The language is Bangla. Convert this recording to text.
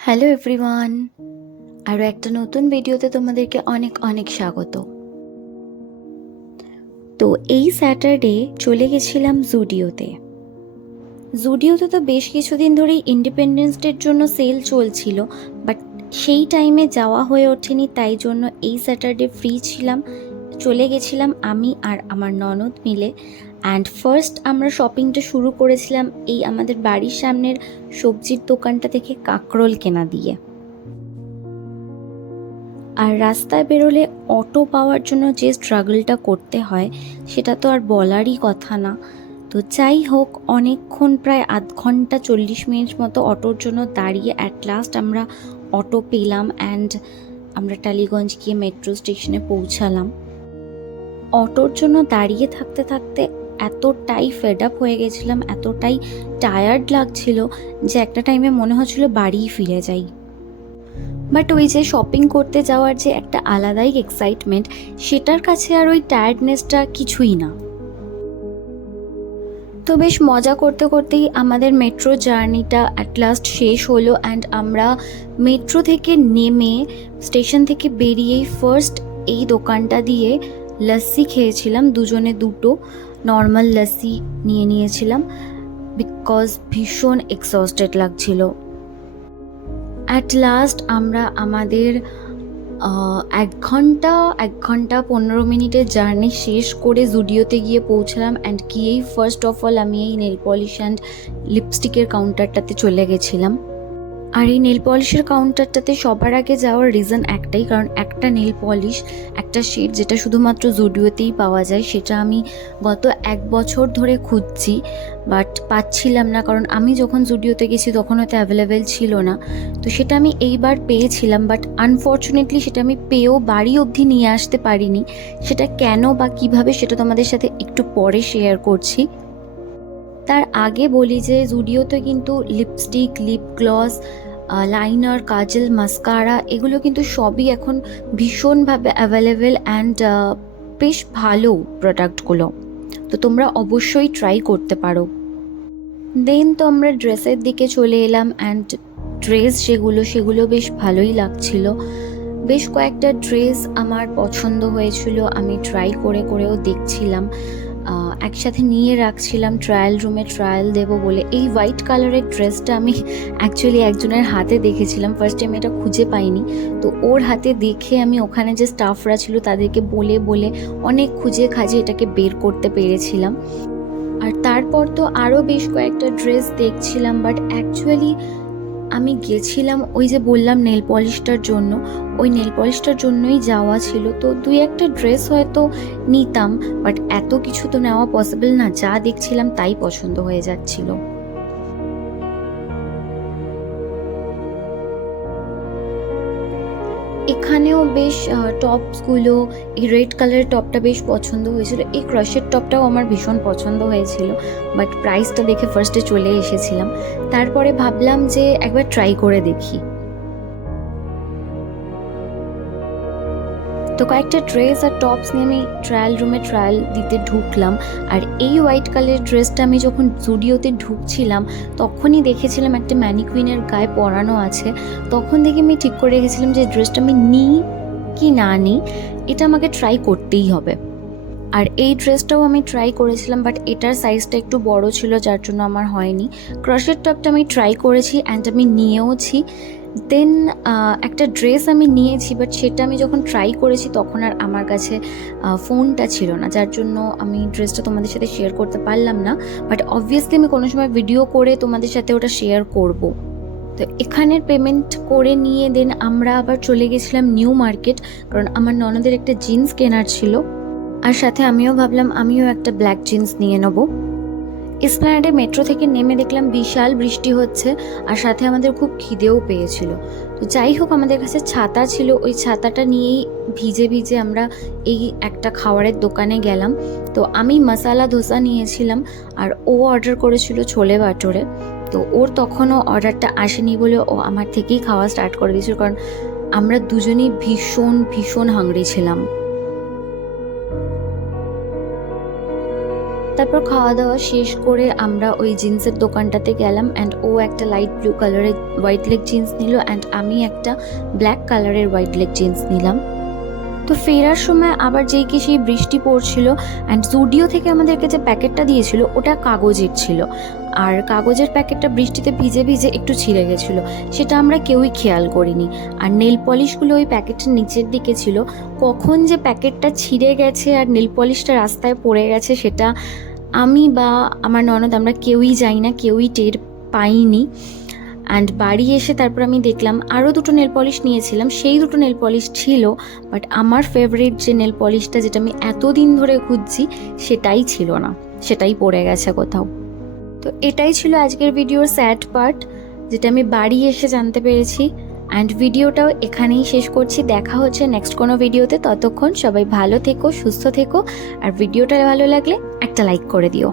হ্যালো এভরিওয়ান, আরও একটা নতুন ভিডিওতে তোমাদেরকে অনেক অনেক স্বাগত। তো এই স্যাটারডে চলে গেছিলাম জুডিওতে তো বেশ কিছুদিন ধরেই ইন্ডিপেন্ডেন্স ডের জন্য সেল চলছিল, বাট সেই টাইমে যাওয়া হয়ে ওঠেনি, তাই জন্য এই স্যাটারডে ফ্রি ছিলাম। চলে গেছিলাম আমি আর আমার ননদ মিলে। অ্যান্ড ফার্স্ট আমরা শপিংটা শুরু করেছিলাম এই আমাদের বাড়ির সামনের সবজির দোকানটা থেকে কাঁকরোল কেনা দিয়ে। আর রাস্তায় বেরোলে অটো পাওয়ার জন্য যে স্ট্রাগলটা করতে হয় সেটা তো আর বলারই কথা না। তো যাই হোক, অনেকক্ষণ প্রায় আধ ঘন্টা 40 মিনিট মতো অটোর জন্য দাঁড়িয়ে অ্যাট লাস্ট আমরা অটো পেলাম অ্যান্ড আমরা টালিগঞ্জ গিয়ে মেট্রো স্টেশনে পৌঁছালাম। অটোর জন্য দাঁড়িয়ে থাকতে থাকতে এতটাই ফেড আপ হয়ে গেছিলাম, এতটাই টায়ার্ড লাগছিল যে একটা টাইমে মনে হচ্ছিল বাড়িই ফিরে যাই। বাট ওই যে শপিং করতে যাওয়ার যে একটা আলাদাই এক্সাইটমেন্ট, সেটার কাছে আর ওই টায়ার্ডনেসটা কিছুই না। তো বেশ মজা করতে করতেই আমাদের মেট্রো জার্নিটা অ্যাট লাস্ট শেষ হলো অ্যান্ড আমরা মেট্রো থেকে নেমে স্টেশন থেকে বেরিয়েই ফার্স্ট এই দোকানটা দিয়ে লস্যি খেয়েছিলাম। দুজনে দুটো নর্মাল লস্যি নিয়েছিলাম বিকজ ভীষণ এক্সস্টেড লাগছিল। অ্যাট লাস্ট আমরা আমাদের 1 ঘন্টা 15 মিনিটের জার্নি শেষ করে জুডিওতে গিয়ে পৌঁছলাম অ্যান্ড গিয়েই ফার্স্ট অফ অল আমি এই নেল পলিশ অ্যান্ড লিপস্টিকের কাউন্টারটাতে চলে গেছিলাম। আর এই নেল পলিশের কাউন্টারটাতে সবার আগে যাওয়ার রিজন একটাই, কারণ একটা নেল পলিশ, একটা শেড যেটা শুধুমাত্র জুডিওতেই পাওয়া যায়, সেটা আমি গত 1 বছর ধরে খুঁজছি বাট পাচ্ছিলাম না, কারণ আমি যখন জুডিওতে গেছি তখন হয়তো অ্যাভেলেবেল ছিল না। তো সেটা আমি এইবার পেয়েছিলাম, বাট আনফর্চুনেটলি সেটা আমি পেয়েও বাড়ি অবধি নিয়ে আসতে পারিনি। সেটা কেন বা কিভাবে সেটা তোমাদের সাথে একটু পরে শেয়ার করছি। তার আগে বলি যে জুডিওতে কিন্তু লিপস্টিক, লিপ গ্লস, লাইনার, কাজল, মাস্কারা এগুলো কিন্তু সবই এখন ভীষণভাবে অ্যাভেলেবেল অ্যান্ড বেশ ভালো প্রোডাক্টগুলো, তো তোমরা অবশ্যই ট্রাই করতে পারো। দেন তো আমরা ড্রেসের দিকে চলে এলাম অ্যান্ড ড্রেস সেগুলো বেশ ভালোই লাগছিল। বেশ কয়েকটা ড্রেস আমার পছন্দ হয়েছিল, আমি ট্রাই করেও দেখছিলাম, একসাথে নিয়ে রাখছিলাম ট্রায়াল রুমে ট্রায়াল দেবো বলে। এই হোয়াইট কালারের ড্রেসটা আমি অ্যাকচুয়ালি একজনের হাতে দেখেছিলাম, ফার্স্ট টাইম এটা খুঁজে পাইনি, তো ওর হাতে দেখে আমি ওখানে যে স্টাফরা ছিল তাদেরকে বলে অনেক খুঁজে খাজে এটাকে বের করতে পেরেছিলাম। আর তারপর তো আরও বেশ কয়েকটা ড্রেস দেখছিলাম, বাট অ্যাকচুয়ালি আমি গেছিলাম ওই যে বললাম নেল পলিশটার জন্য, ওই নেল পলিশটার জন্যই যাওয়া ছিল। তো 2-1টা ড্রেস হয়তো নিতাম, বাট এত কিছু তো নেওয়া পসিবল না, যা দেখছিলাম তাই পছন্দ হয়ে যাচ্ছিল। এখানেও বেশ টপসগুলো, এই রেড কালারের টপটা বেশ পছন্দ হয়েছিল, এই ক্রশের টপটাও আমার ভীষণ পছন্দ হয়েছিল, বাট প্রাইসটা দেখে ফার্স্টে চলে এসেছিলাম। তারপরে ভাবলাম যে একবার ট্রাই করে দেখি। তো কয়েকটা ড্রেস আর টপস নিয়ে আমি ট্রায়াল রুমে ট্রায়াল দিতে ঢুকলাম। আর এই হোয়াইট কালারের ড্রেসটা আমি যখন জুডিওতে ঢুকছিলাম তখনই দেখেছিলাম একটা ম্যানিকুইনের গায়ে পরানো আছে, তখন দেখে আমি ঠিক করে রেখেছিলাম যে ড্রেসটা আমি নিই কি না নিই, এটা আমাকে ট্রাই করতেই হবে। আর এই ড্রেসটাও আমি ট্রাই করেছিলাম, বাট এটার সাইজটা একটু বড় ছিল যার জন্য আমার হয়নি। ক্রশের টপটা আমি ট্রাই করেছি অ্যান্ড আমি নিয়েওছি। দেন একটা ড্রেস আমি নিয়েছি, বাট সেটা আমি যখন ট্রাই করেছি তখন আর আমার কাছে ফোনটা ছিল না, যার জন্য আমি ড্রেসটা তোমাদের সাথে শেয়ার করতে পারলাম না, বাট অবভিয়াসলি আমি কোনো সময় ভিডিও করে তোমাদের সাথে ওটা শেয়ার করব। তো এখানের পেমেন্ট করে নিয়ে দেন আমরা আবার চলে গেছিলাম নিউ মার্কেট, কারণ আমার ননদের একটা জিন্স কেনার ছিল, আর সাথে আমিও ভাবলাম আমিও একটা ব্ল্যাক জিন্স নিয়ে নেবো। এসপ্ল্যানেডে মেট্রো থেকে নেমে দেখলাম বিশাল বৃষ্টি হচ্ছে, আর সাথে আমাদের খুব খিদেও পেয়েছিল। তো যাই হোক, আমাদের কাছে ছাতা ছিল, ওই ছাতাটা নিয়েই ভিজে আমরা এই একটা খাবারের দোকানে গেলাম। তো আমি মশালা ধোসা নিয়েছিলাম আর ও অর্ডার করেছিল ছোলে বাটোরে। তো ওর তখনও অর্ডারটা আসেনি বলে ও আমার থেকেই খাওয়া স্টার্ট করে দিয়েছিল, কারণ আমরা দুজনেই ভীষণ হাংরি ছিলাম। তারপর খাওয়া দাওয়া শেষ করে আমরা ওই জিন্সের দোকানটাতে গেলাম অ্যান্ড ও একটা লাইট ব্লু কালারের হোয়াইট লেগ জিন্স নিল অ্যান্ড আমি একটা ব্ল্যাক কালারের হোয়াইট লেগ জিন্স নিলাম। তো ফেরার সময় আবার যেই কি সেই বৃষ্টি পড়ছিল অ্যান্ড জুডিও থেকে আমাদেরকে যে প্যাকেটটা দিয়েছিল ওটা কাগজের ছিল, আর কাগজের প্যাকেটটা বৃষ্টিতে ভিজে ভিজে একটু ছিঁড়ে গেছিলো, সেটা আমরা কেউই খেয়াল করিনি। আর নেল পলিশগুলো ওই প্যাকেটের নিচের দিকে ছিল, কখন যে প্যাকেটটা ছিঁড়ে গেছে আর নেল পলিশটা রাস্তায় পড়ে গেছে সেটা আমি বা আমার ননদ আমরা কেউই জানি না, কেউই টের পাইনি। অ্যান্ড বাড়ি এসে তারপর আমি দেখলাম আরও দুটো নেল পলিশ নিয়েছিলাম, সেই দুটো নেল পলিশ ছিল, বাট আমার ফেভারিট যে নেল পলিশটা যেটা আমি এতদিন ধরে খুঁজছি সেটাই ছিল না, সেটাই পড়ে গেছে কোথাও। তো এটাই ছিল আজকের ভিডিওর স্যাড পার্ট, যেটা আমি বাড়ি এসে জানতে পেরেছি। অ্যান্ড ভিডিওটাও এখানেই শেষ করছি, দেখা হচ্ছে নেক্সট কোনো ভিডিওতে। ততক্ষণ সবাই ভালো থেকো, সুস্থ থেকো, আর ভিডিওটা ভালো লাগলে একটা লাইক করে দিও।